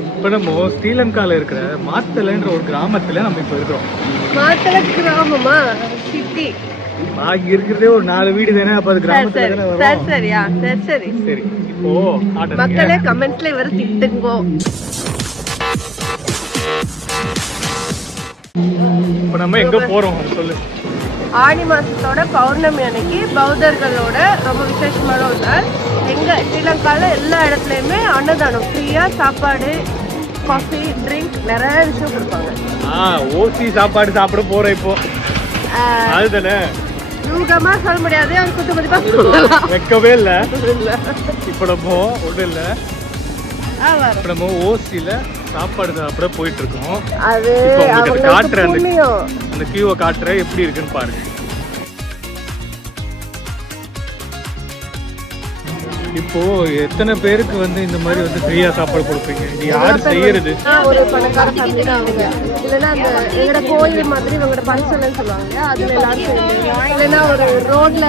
இப்போ நம்ம ஸ்ரீலங்காவில் இருக்கிற மாத்தலைன்ற ஒரு கிராமத்தில் நம்ம இப்போ இருக்கிறோம். மாத்தலை கிராமமா சிட்டி? பாக்கி இருக்கிறதே ஒரு 4 வீடு தானே, அப்போ அது கிராமத்துல தானே வரும். சரியா? சரி. இப்போ மக்களே கமெண்ட்ஸ்ல இவரை திட்டுங்கோ. இப்போ நம்ம எங்க போறோம் சொல்லு. ஆடி மாசத்தோட பௌர்ணமி அன்னைக்கு பௌத்தர்களோட ரொம்ப விசேஷமான ஒரு நாள். எங்க ஸ்ரீலங்கால எல்லா இடத்துலயுமே அன்னதானம், ஃப்ரீயா சாப்பாடு, காஃபி, ட்ரிங்க், நிறைய விஷயம் கொடுப்பாங்க. ஓசி சாப்பாடு சாப்பிட போறோம் இப்போ. அதுதானே யூகமா சொல்ல முடியாது, அது குத்து மதிப்பா சொல்லலாம். வைக்கவே இல்லை. இப்போ நம்ம ஒன்றும் இல்லை, இப்போ நம்ம ஓசியில சாப்பாடு சாப்பிட போயிட்டு இருக்கோம். அது காட்டுறேன், அந்த கியூவை காட்டுறேன் எப்படி இருக்குன்னு பாருங்க. இப்போ எத்தனை பேருக்கு வந்து இந்த மாதிரி வந்து ஃப்ரீயா சாப்பாடு கொடுப்பீங்க? இது யாரு செய்யறது? ஒரு பணக்கார ஃபேமிலி தான் அவங்க. இல்லைன்னா அந்த எங்களோட கோயில் மாதிரி இவங்களோட பரிசல்னு சொல்லுவாங்க, அதுல எல்லாரும் சேர்ந்து, இல்லைன்னா ஒரு ரோட்ல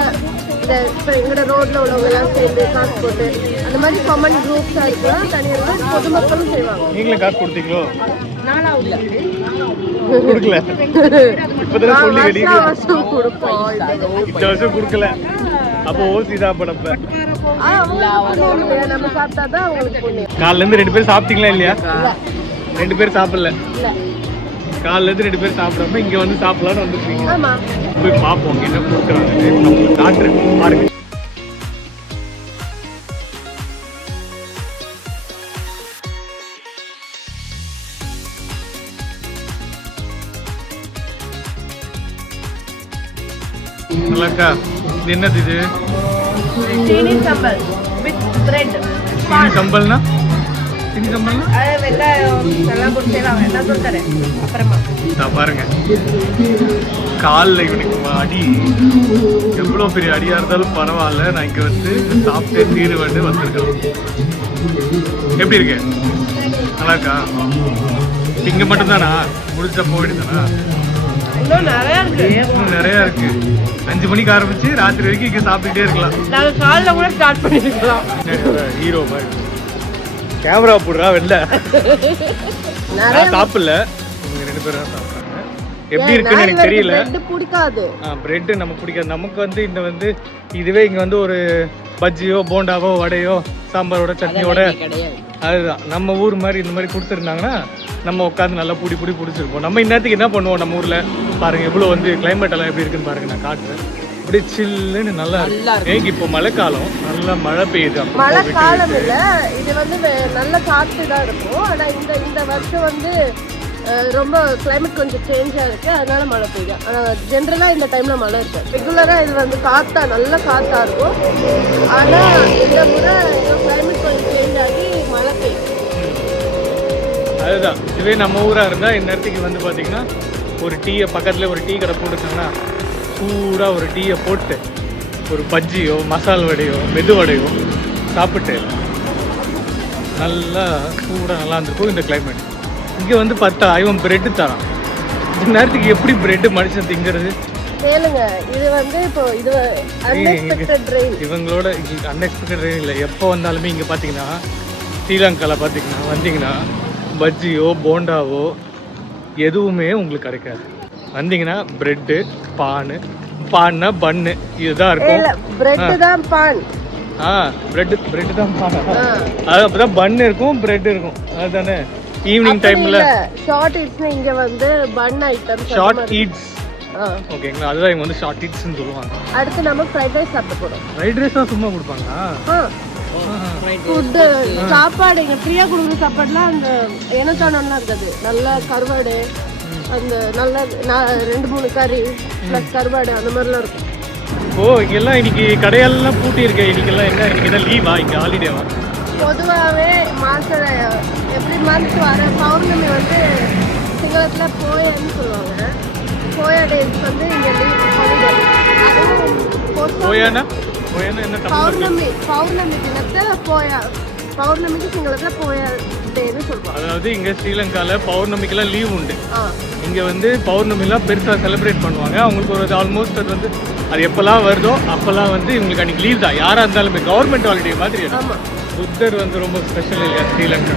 இந்த இப்போ எங்களோட ரோட்ல உள்ளவங்க எல்லாம் சேர்ந்து காசு போட்டு அந்த மாதிரி காமன் குரூப்ஸா இருக்கலாம். தனியாக பொதுமக்களும் செய்வாங்க. நீங்களும் காசு கொடுத்தீங்களோ? கொடுக்கல. இப்பதான் சொல்லி வருஷம் கொடுப்போம், இந்த வருஷம் கொடுக்கல. அப்போ ஓசி சாப்பிடப்ப நம்ம சாப்பிட்டாதான் அவங்களுக்கு புண்ணியம். காலைல இருந்து 2 பேரும் சாப்பிட்டீங்களா இல்லையா? 2 பேரும் சாப்பிடல. காலைல இருந்து 2 பேரும் சாப்பிடாம இங்க வந்து சாப்பிடலாம்னு வந்துருக்கீங்க. போய் பார்ப்போம் என்ன கொடுக்குறாங்க. உங்களுக்கு காட்டுறேன் பாருங்க. நல்லாக்கா, இது என்னது? இது சீனி சம்பல் வித் பிரெட். சீனி சம்பல்னா? சீனி சம்பல்னா வெங்காயம் எல்லாம் போட்டு செய்வாங்க. நான் சொல்றேன் அப்புறமா. பாருங்க, காலில் இவனுக்கு அடி எவ்வளோ பெரிய அடியாக இருந்தாலும் பரவாயில்ல, நான் இங்கே வந்து சாப்பிட்டே தீருவேன்னு வந்திருக்கேன். எப்படி இருக்கு? நல்லாக்கா? இங்கே மட்டும்தானா? முடிச்சா போக வேண்டியதானா? இன்னும் நிறையா இருக்கு. இன்னும் நிறையா இருக்கு. 5 மணிக்கு ஆரம்பிச்சு ராத்திரி வரைக்கும் இங்கே சாப்பிட்டுட்டே இருக்கலாம். நாங்கள் காலைல கூட ஸ்டார்ட் பண்ணிருக்கலாம். ஹீரோ மாதிரி கேமரா போடுறா வெளில. நான் சாப்பிடல, இவங்க 2 பேரும் தான் சாப்பிட்றாங்க. எப்படி இருக்குன்னு எனக்கு தெரியல. பிடிக்காது பிரெட் நமக்கு பிடிக்காது. நமக்கு வந்து இந்த வந்து இதுவே இங்கே வந்து ஒரு பஜ்ஜியோ போண்டாவோ வடையோ சாம்பாரோட சட்னியோட, அதுதான் நம்ம ஊர் மாதிரி இந்த மாதிரி கொடுத்துருந்தாங்கன்னா நம்ம உட்காந்து நல்லா பிடி பிடிச்சிருப்போம். நம்ம இந்நேரத்துக்கு என்ன பண்ணுவோம்? நம்ம ஊரில் பாருங்கள் எவ்வளோ வந்து கிளைமேட் எல்லாம் எப்படி இருக்குன்னு பாருங்கள். நான் காட்டுறேன். இப்படி சில்லுன்னு நல்லா இருக்கு. இப்போ மழைக்காலம், நல்லா மழை பெய்யுது. மழை காலம் இல்லை, இது வந்து நல்ல காற்று தான் இருக்கும். ஆனால் இந்த வருஷம் வந்து ரொம்ப கிளைமேட் கொஞ்சம் சேஞ்சாக இருக்குது, அதனால மழை பெய்யுது. ஆனால் ஜென்ரலாக இந்த டைமில் மழை இருக்கு. ரெகுலராக இது வந்து காற்றா, நல்ல காற்றா இருக்கும். ஆனால் இந்த முறை கிளைமேட் கொஞ்சம் சேஞ்ச் ஆகி மழை பெய்யுது. அதுதான், இதுவே நம்ம ஊராக இருந்தால் இந்த நேரத்துக்கு வந்து பார்த்தீங்கன்னா ஒரு டீயை பக்கத்தில் ஒரு டீ கடை போட்டுருக்காங்கன்னா சூடாக ஒரு டீயை போட்டு ஒரு பஜ்ஜியோ மசால் வடையோ மெது வடையோ சாப்பிட்டு நல்லா சூடாக நல்லா இருந்திருக்கும் இந்த கிளைமேட். இங்கே வந்து பார்த்தா இவன் பிரெட்டு தரான். இந்த நேரத்துக்கு எப்படி பிரெட்டு மனுஷன் திங்கிறது? கேளுங்க, இது வந்து இப்போ இது அன்எக்ஸ்பெக்டட் ரெயின். இவங்களோட அன்எக்ஸ்பெக்டட் ரெயின் இல்லை, எப்போ வந்தாலுமே இங்கே பார்த்தீங்கன்னா ஸ்ரீலங்காவில் பார்த்தீங்கன்னா வந்தீங்கன்னா பஜ்ஜியோ போண்டாவோ எதுவுமே உங்களுக்கு கிடைக்காது. வந்தீங்கன்னா பிரெட்டு பான்னா பன்னு இதுதான் இருக்கும். பிரெட் தான் பான். பிரெட் தான் பான். அது அப்பதான் பன் இருக்கும், பிரெட் இருக்கும். அதுதானே ஈவினிங் டைம்ல ஷார்ட் ஈட்ஸ். இங்க வந்து பன் ஐட்டம் ஷார்ட் ஈட்ஸ். ஓகேங்களா, அதுதான் இவங்க வந்து ஷார்ட் ஈட்ஸ்னு சொல்லுவாங்க. அடுத்து நம்ம ஃப்ரைட் ரைஸ் சாப்பிட போறோம். ஃப்ரைட் ரைஸ் தான் சும்மா கொடுப்பாங்களா? ஃபுட்டு சாப்பாடு இங்கே ஃப்ரீயாக கொடுக்குற சாப்பாடுலாம் அந்த எண்ணத்தானம்லாம் இருக்காது. நல்ல கருவாடு, அந்த நல்ல 2-3 கறி ப்ளஸ் கருவாடு அந்த மாதிரிலாம் இருக்கும். இங்கெல்லாம் இன்னைக்கு கடையெல்லாம் பூட்டி இருக்கேன். இன்னைக்கெல்லாம் என்ன, இன்னைக்கு தான் லீவா? இங்கே ஹாலிடேவா? பொதுவாகவே மாதம் எப்படி மந்த் வர பௌர்ணமி வந்து சிங்களத்தில் போயான்னு சொல்லுவாங்க. போயா டேஸ் வந்து இங்கே லீவ் ஹாலிடே. அதுவும் போயானா பௌர்ணமி தினத்துல போயா, பௌர்ணமிக்கு சிங்களத்துல போயா டேன்னு சொல்லுவாங்க. அதாவது இங்க ஸ்ரீலங்கால பௌர்ணமிக்கெல்லாம் லீவ் உண்டு. இங்க வந்து பௌர்ணமிலாம் பெருசா செலிப்ரேட் பண்ணுவாங்க. அவங்களுக்கு ஒரு ஆல்மோஸ்ட் அது வந்து அது எப்பெல்லாம் வருதோ அப்பெல்லாம் வந்து இவங்களுக்கு அன்னைக்கு லீவ் தான். யாரா இருந்தாலுமே கவர்மெண்ட் ஹாலிடே மாதிரி. புத்தர் வந்து ரொம்ப ஸ்பெஷல் இல்லையா ஸ்ரீலங்கா?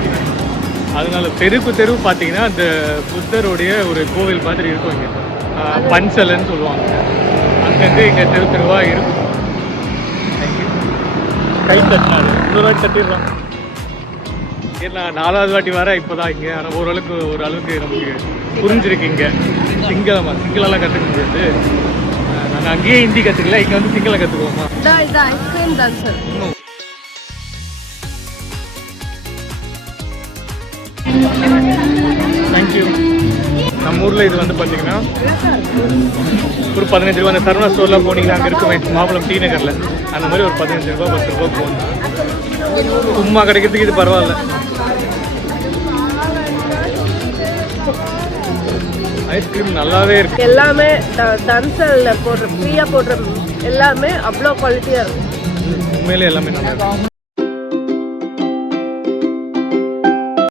அதனால தெருக்கு தெரு பார்த்தீங்கன்னா அந்த புத்தருடைய ஒரு கோவில் மாதிரி இருக்கும் இங்கே. பன்சலன்னு சொல்லுவாங்க. அங்கங்கே இங்கே தெரு தெருவாக இருக்கும். கை தட்டினாரு, இன்னொரு வாட்டி தட்டிடுறான். ஏன்னா 4வது வாட்டி வர இப்போதான் இங்கே. ஆனால் ஓரளவுக்கு நமக்கு புரிஞ்சிருக்கு. இங்கே சிங்களெல்லாம் கற்றுக்க முடியாது. நாங்கள் அங்கேயே ஹிந்தி கற்றுக்கல, இங்கே வந்து சிங்களம் கற்றுக்குவோமா. Ice cream dancer. தேங்க்யூ. நம்ம ஊரில் இது வந்து பார்த்தீங்கன்னா ஒரு 15 ரூபா. அந்த சரவணா ஸ்டோர்லாம் போனீங்கன்னா அங்கே இருக்குமே மாம்பழம் டி நகரில், அந்த மாதிரி ஒரு 15 ரூபா 10 ரூபா போகணும். சும்மா கிடைக்கிறதுக்கு இது பரவாயில்ல. ஐஸ்கிரீம் நல்லாவே இருக்கு. எல்லாமே டன்சல்ல ஃப்ரீயா போடுற எல்லாமே அவ்வளோ குவாலிட்டியா இருக்கும். உண்மையிலே எல்லாமே நல்லா இருக்கும்.